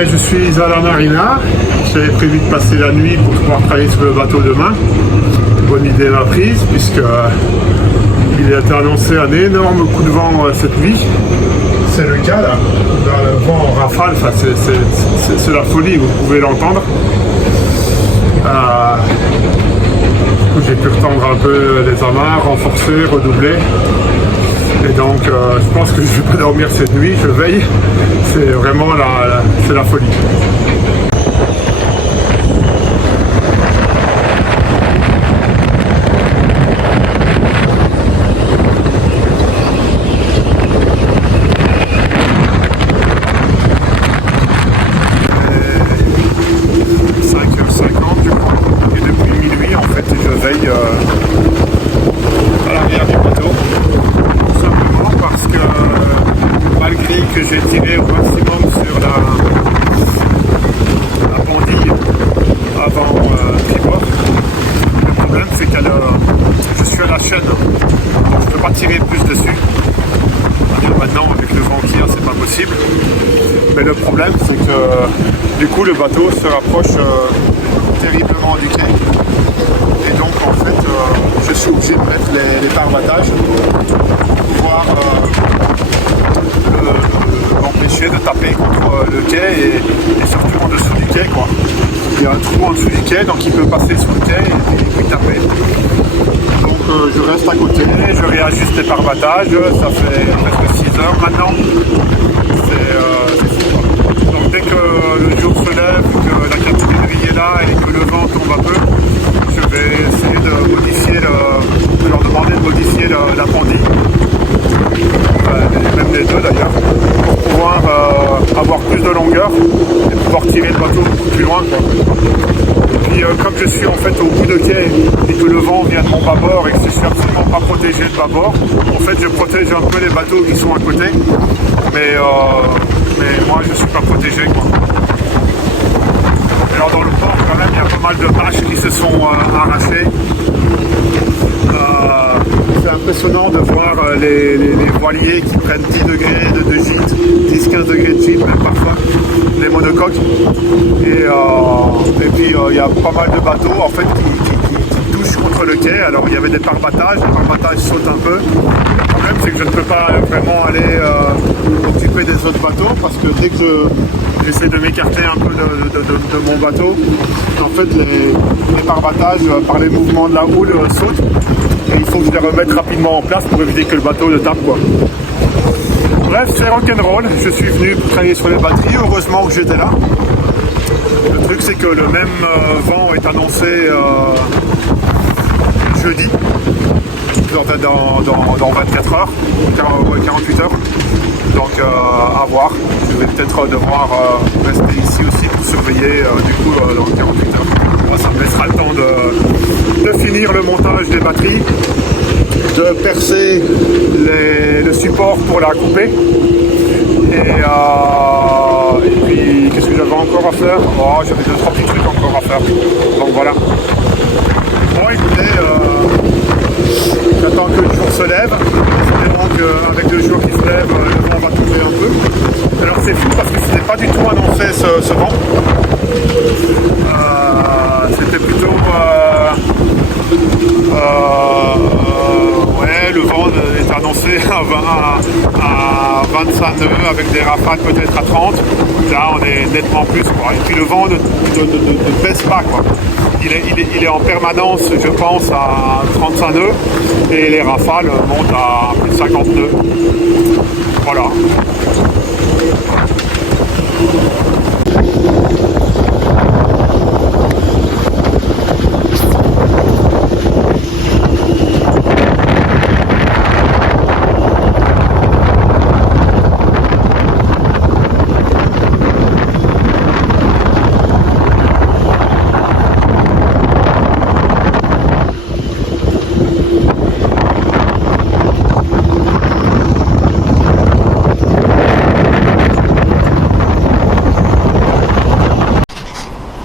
bien, je suis à la marina. J'avais prévu de passer la nuit pour pouvoir travailler sur le bateau demain. Bonne idée m'a prise puisque il a été annoncé un énorme coup de vent cette nuit. C'est le cas là, dans le vent en rafale, enfin, c'est la folie, vous pouvez l'entendre. J'ai pu retendre un peu les amarres, renforcer, redoubler. Et donc je pense que je ne vais pas dormir cette nuit, je veille. C'est vraiment c'est la folie. Que j'ai tiré au maximum sur la pendille avant tribord. Le problème c'est que je suis à la chaîne, donc je ne peux pas tirer plus dessus. Maintenant avec le vent qu'il y a c'est pas possible. Mais le problème c'est que du coup le bateau se rapproche terriblement du quai. Et donc en fait je suis obligé de mettre les parbattages pour pouvoir m'empêcher de taper contre le quai et surtout en dessous du quai quoi. Il y a un trou en dessous du quai donc il peut passer sous le quai et puis taper. Donc je reste à côté, je réajuste les parbattages, ça fait presque 6 heures maintenant. C'est fou. Donc dès que le jour se lève, que la capitainerie est là et que le vent tombe un peu, je vais essayer de modifier de leur demander de modifier la pendille. Même les deux d'ailleurs, pour pouvoir avoir plus de longueur et pouvoir tirer le bateau beaucoup plus loin quoi. Et puis comme je suis en fait au bout de quai et que le vent vient de mon bâbord et que je suis absolument pas protégé de bâbord, en fait je protège un peu les bateaux qui sont à côté, mais moi je suis pas protégé quoi. Alors dans le port quand même il y a pas mal de bâches qui se sont arrachées. C'est impressionnant de voir les voiliers qui prennent 10 degrés de gîte, 10-15 degrés de gîte même parfois, les monocoques. Et puis il y a pas mal de bateaux en fait qui touchent contre le quai. Alors il y avait des parbattages, les parbattages sautent un peu. Le problème c'est que je ne peux pas vraiment aller occuper des autres bateaux parce que dès que j'essaie de m'écarter un peu de mon bateau, en fait les parbattages par les mouvements de la houle sautent. Et il faut que je les remette rapidement en place pour éviter que le bateau ne tape quoi. Bref, c'est rock'n'roll. Je suis venu pour travailler sur les batteries. Heureusement que j'étais là. Le truc c'est que le même vent est annoncé jeudi. Dans 24 heures, 48 heures. Donc à voir. Je vais peut-être devoir rester ici aussi pour surveiller du coup dans 48 heures. Moi, ça me laissera le temps de finir le montage des batteries, de percer le support pour la couper. Et puis qu'est-ce que j'avais encore à faire? Oh, j'avais 2-3 petits trucs encore à faire. Donc voilà. Bon écoutez, j'attends que le jour se lève. Donc avec le jour qui se lève, le vent va tomber un peu. Alors c'est fou parce que c'était pas du tout annoncé ce vent. C'était plutôt ouais, le vent est annoncé à 25 nœuds avec des rafales peut-être à 30. Là on est nettement plus quoi. Et puis le vent ne baisse pas quoi. Il est en permanence je pense à 35 nœuds et les rafales montent à plus de 50 nœuds. Voilà.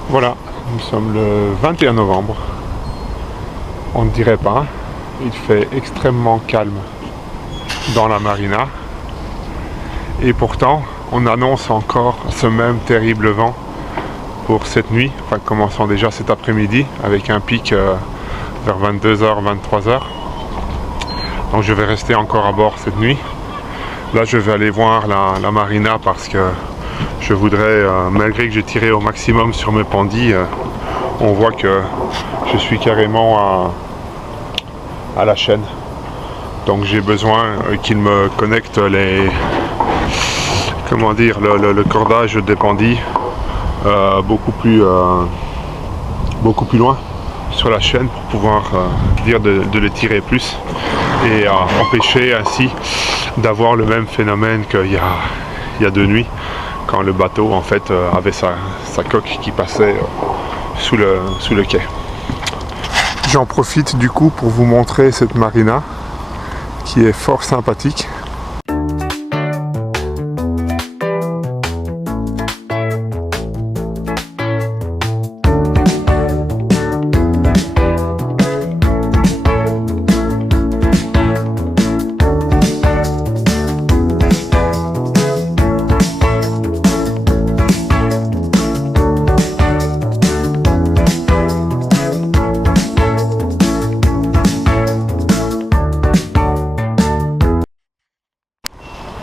Voilà, nous sommes le 21 novembre. On ne dirait pas, il fait extrêmement calme dans la marina. Et pourtant, on annonce encore ce même terrible vent pour cette nuit, enfin commençant déjà cet après-midi avec un pic vers 22h, 23h. Donc je vais rester encore à bord cette nuit. Là je vais aller voir la marina parce que je voudrais, malgré que j'ai tiré au maximum sur mes pandis, on voit que je suis carrément à la chaîne. Donc j'ai besoin qu'il me connecte le cordage des pandis beaucoup plus loin sur la chaîne pour pouvoir dire de les tirer plus et empêcher ainsi d'avoir le même phénomène qu'il y a 2 nuits quand le bateau en fait avait sa coque qui passait sous le quai. J'en profite du coup pour vous montrer cette marina qui est fort sympathique.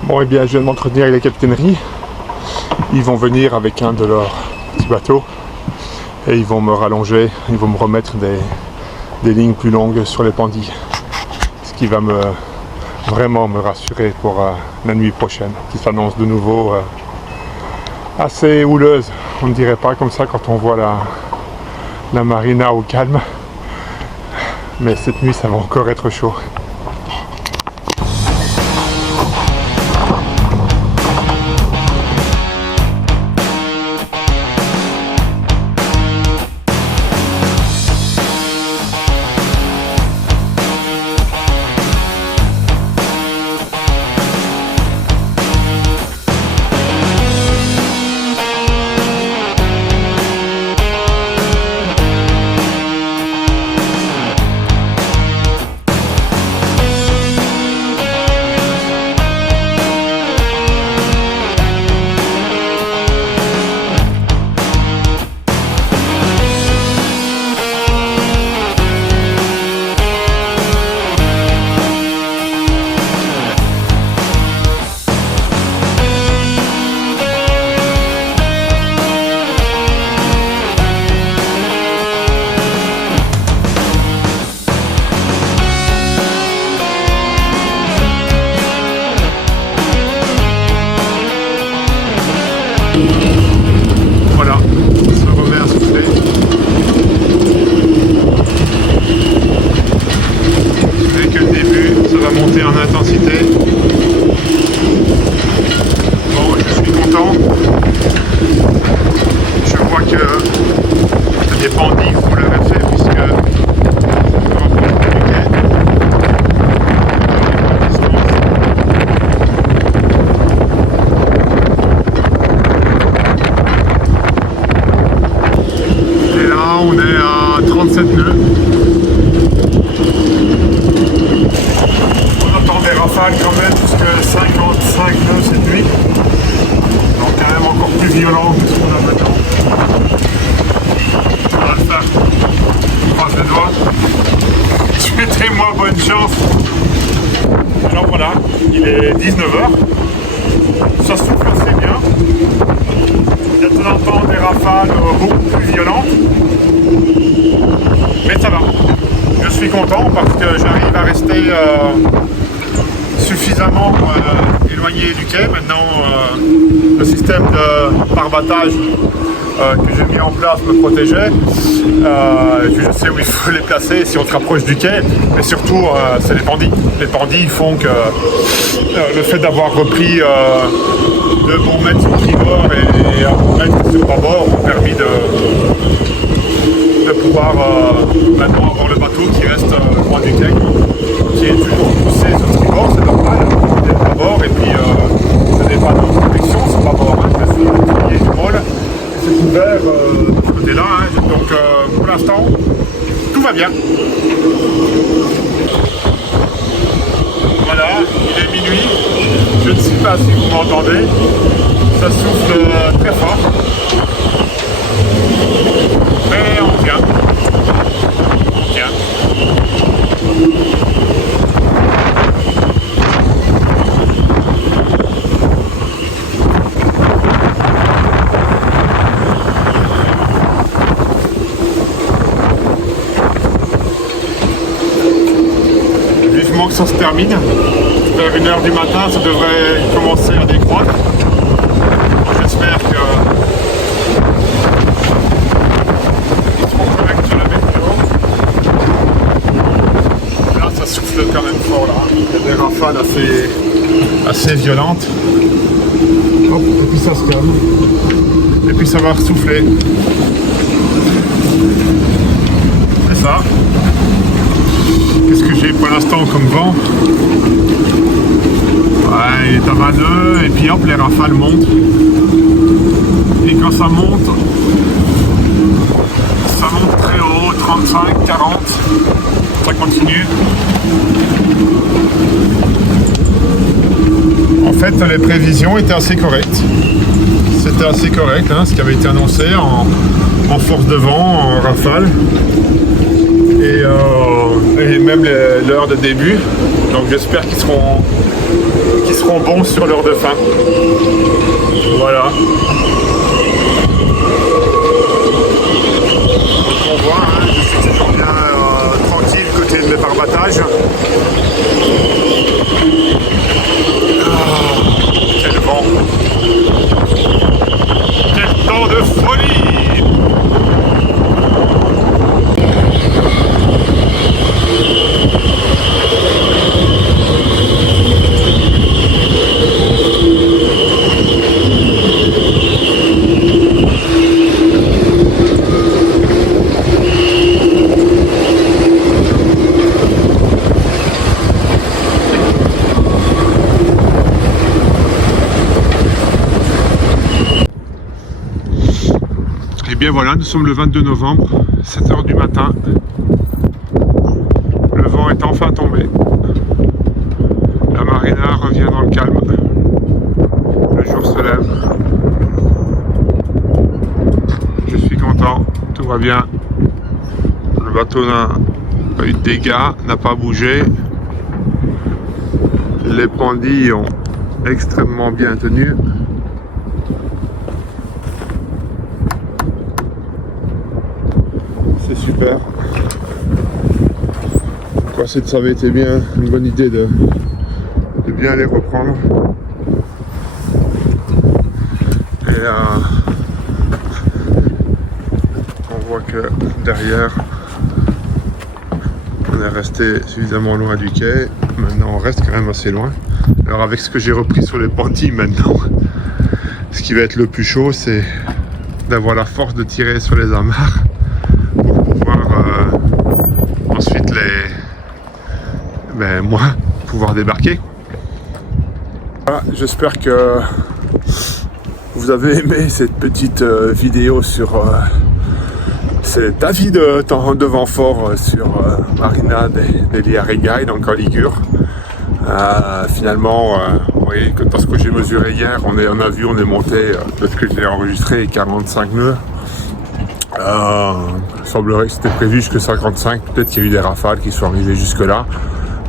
Bon, et bien je viens de m'entretenir avec la capitainerie. Ils vont venir avec un de leurs petits bateaux et ils vont me rallonger, ils vont me remettre des lignes plus longues sur les pandis. Ce qui va vraiment me rassurer pour la nuit prochaine, qui s'annonce de nouveau assez houleuse. On ne dirait pas comme ça quand on voit la marina au calme. Mais cette nuit ça va encore être chaud. Voilà, ça remet à souffler. Dès que le début, ça va monter en intensité. Bon, je suis content. Je vois que des pandis font leur effet puisque on est à 37 nœuds. On entend des rafales quand même jusqu'à 55 nœuds cette nuit. Donc quand même encore plus violent que ce qu'on a maintenant. On va le faire. Je croise les doigts. Souhaitez-moi bonne chance. Alors voilà, il est 19h. Ça souffle assez bien. Il y a de temps en temps des rafales beaucoup plus violentes. Mais ça va. Je suis content parce que j'arrive à rester suffisamment éloigné du quai. Maintenant, le système de parbattage que j'ai mis en place me protégeait. Je sais où il faut les placer si on se rapproche du quai. Mais surtout, c'est les pandis. Les pandis font que le fait d'avoir repris 2 bons mètres sur tribord et 1 bon mètre sur bâbord ont permis de pouvoir maintenant avoir le bateau qui reste loin du quai, qui est toujours poussé sur tribord, c'est normal, il est à bord et puis ce n'est pas de protection, c'est pas bord, je suis au pied du pôle, c'est ouvert de ce côté-là, donc pour l'instant tout va bien. Voilà, il est minuit, je ne sais pas si vous m'entendez. Ça souffle très fort. Mais on tient. On tient. Vivement que ça se termine. Vers 1h du matin, ça devrait commencer à décroître. J'espère que ils seront corrects sur la météo. Là, ça souffle quand même fort là. Il y a des rafales assez violentes. Hop, et puis ça se calme. Et puis ça va ressouffler. C'est ça. Qu'est-ce que j'ai pour l'instant comme vent? Ouais, il est à 22 et puis hop, les rafales montent. Et quand ça monte très haut, 35, 40, ça continue. En fait, les prévisions étaient assez correctes. C'était assez correct, hein, ce qui avait été annoncé en force de vent, en rafale. Et même l'heure de début. Donc j'espère qu'ils seront bons sur l'heure de fin. Voilà. On voit, hein, je suis toujours bien tranquille côté de mes parbattages. Quel vent! Quel temps de folie! Et bien voilà, nous sommes le 22 novembre, 7h du matin. Le vent est enfin tombé. La marina revient dans le calme. Le jour se lève. Je suis content, tout va bien. Le bateau n'a pas eu de dégâts, n'a pas bougé. Les pendilles ont extrêmement bien tenu. C'est super. Quoi, ça avait été bien une bonne idée de bien les reprendre. Et on voit que derrière on est resté suffisamment loin du quai. Maintenant on reste quand même assez loin. Alors avec ce que j'ai repris sur les pendilles maintenant, ce qui va être le plus chaud, c'est d'avoir la force de tirer sur les amarres pour pouvoir ensuite pouvoir débarquer. Voilà, j'espère que vous avez aimé cette petite vidéo sur cet avis de vent fort sur Marina degli Arigai, donc en Ligure. Finalement, vous voyez, dans ce que j'ai mesuré hier, on est monté, de ce que j'ai enregistré, 45 nœuds. Il semblerait que c'était prévu jusque 55, peut-être qu'il y a eu des rafales qui sont arrivées jusque là,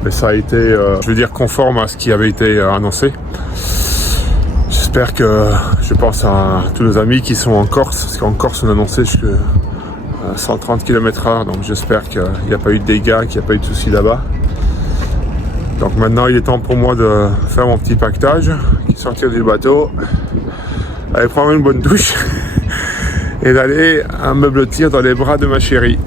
mais ça a été, je veux dire, conforme à ce qui avait été annoncé. J'espère que, je pense à tous nos amis qui sont en Corse, parce qu'en Corse on a annoncé jusque 130 km/h, donc j'espère qu'il n'y a pas eu de dégâts, qu'il n'y a pas eu de soucis là-bas. Donc maintenant il est temps pour moi de faire mon petit pactage, sortir du bateau, aller prendre une bonne douche et d'aller me blottir dans les bras de ma chérie.